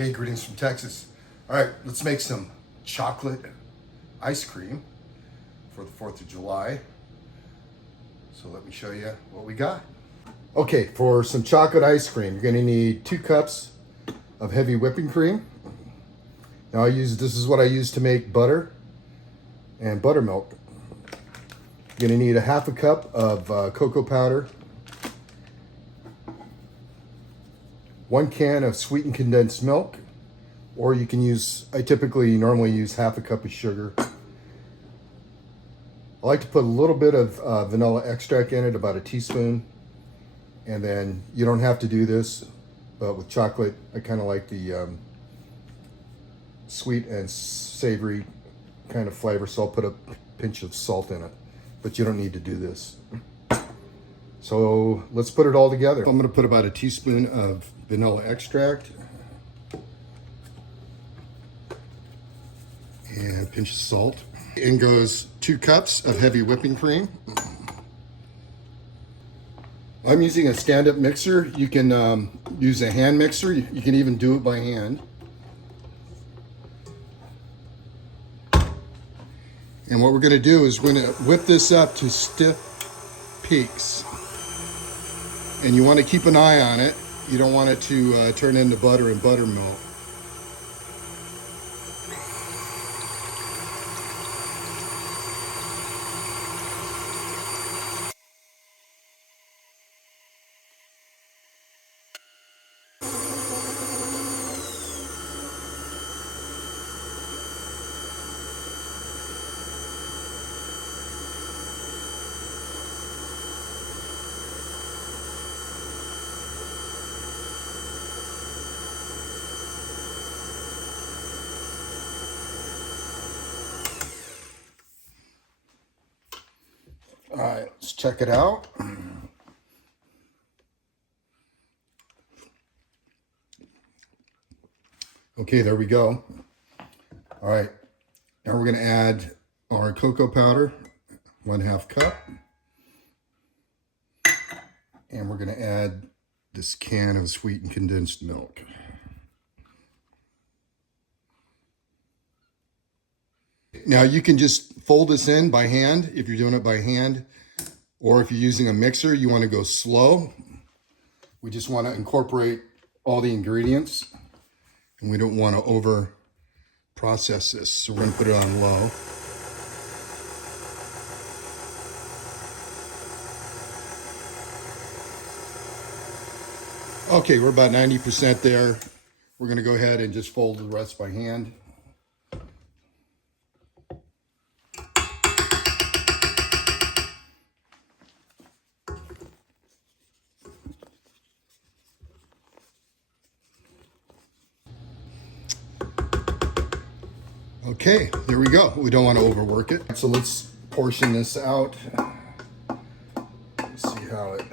Hey, greetings from Texas. All right, let's make some chocolate ice cream for the 4th of July. So let me show you what we got. Okay, for some chocolate ice cream, you're gonna need 2 cups of heavy whipping cream. Now this is what I use to make butter and buttermilk. You're gonna need a half a cup of cocoa powder, 1 can of sweetened condensed milk, or you can I normally use half a cup of sugar. I like to put a little bit of vanilla extract in it, about a teaspoon. And then you don't have to do this, but with chocolate, I kind of like the sweet and savory kind of flavor, so I'll put a pinch of salt in it, but you don't need to do this. So let's put it all together. I'm gonna put about a teaspoon of vanilla extract and a pinch of salt. In goes 2 cups of heavy whipping cream. I'm using a stand-up mixer. You can use a hand mixer. You can even do it by hand. And what we're gonna do is we're gonna whip this up to stiff peaks. And you wanna keep an eye on it. You don't want it to turn into butter and buttermilk. All right, let's check it out. Okay, there we go. All right, now we're gonna add our cocoa powder, 1/2 cup. And we're gonna add this can of sweetened condensed milk. Now you can just fold this in by hand if you're doing it by hand, or if you're using a mixer, you want to go slow. We just want to incorporate all the ingredients, and we don't want to over process this. So we're going to put it on low. Okay, we're about 90% there. We're going to go ahead and just fold the rest by hand. Okay, there we go. We don't want to overwork it. So let's portion this out. Let's see how it...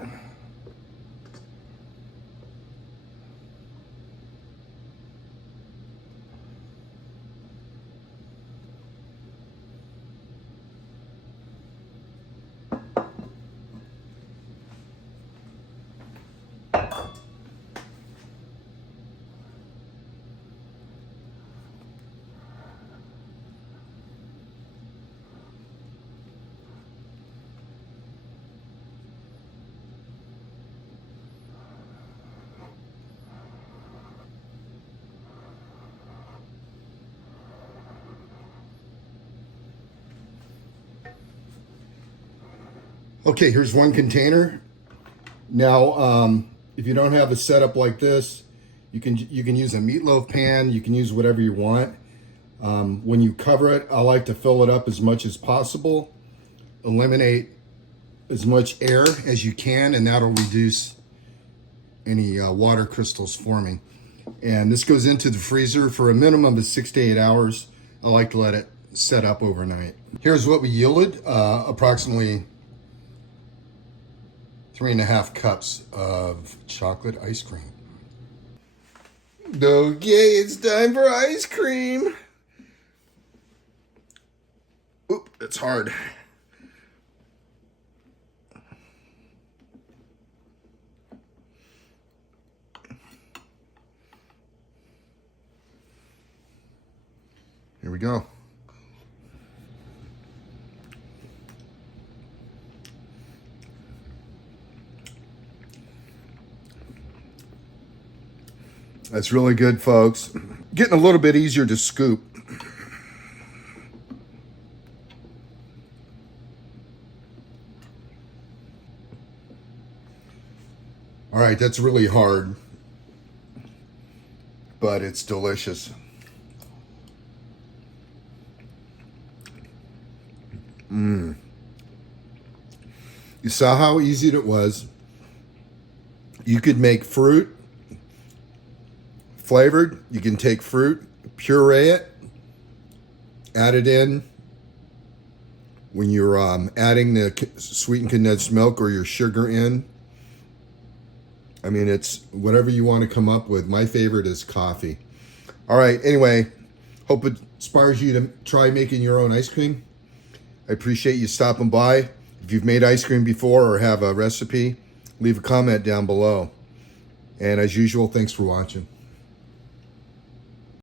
Okay, here's 1 container. Now, if you don't have a setup like this, you can use a meatloaf pan. You can use whatever you want. When you cover it, I like to fill it up as much as possible. Eliminate as much air as you can, and that'll reduce any water crystals forming. And this goes into the freezer for a minimum of 6 to 8 hours. I like to let it set up overnight. Here's what we yielded, approximately 3.5 cups of chocolate ice cream. Okay, it's time for ice cream. Oop, that's hard. we go. That's really good, folks. Getting a little bit easier to scoop. All right, that's really hard, but it's delicious. You saw how easy it was. You could make fruit flavored. You can take fruit, puree it, add it in when you're adding the sweetened condensed milk or your sugar in. I mean, it's whatever you want to come up with. My favorite is coffee. All right, anyway, hope it inspires you to try making your own ice cream. I appreciate you stopping by. If you've made ice cream before or have a recipe, leave a comment down below. And as usual, thanks for watching.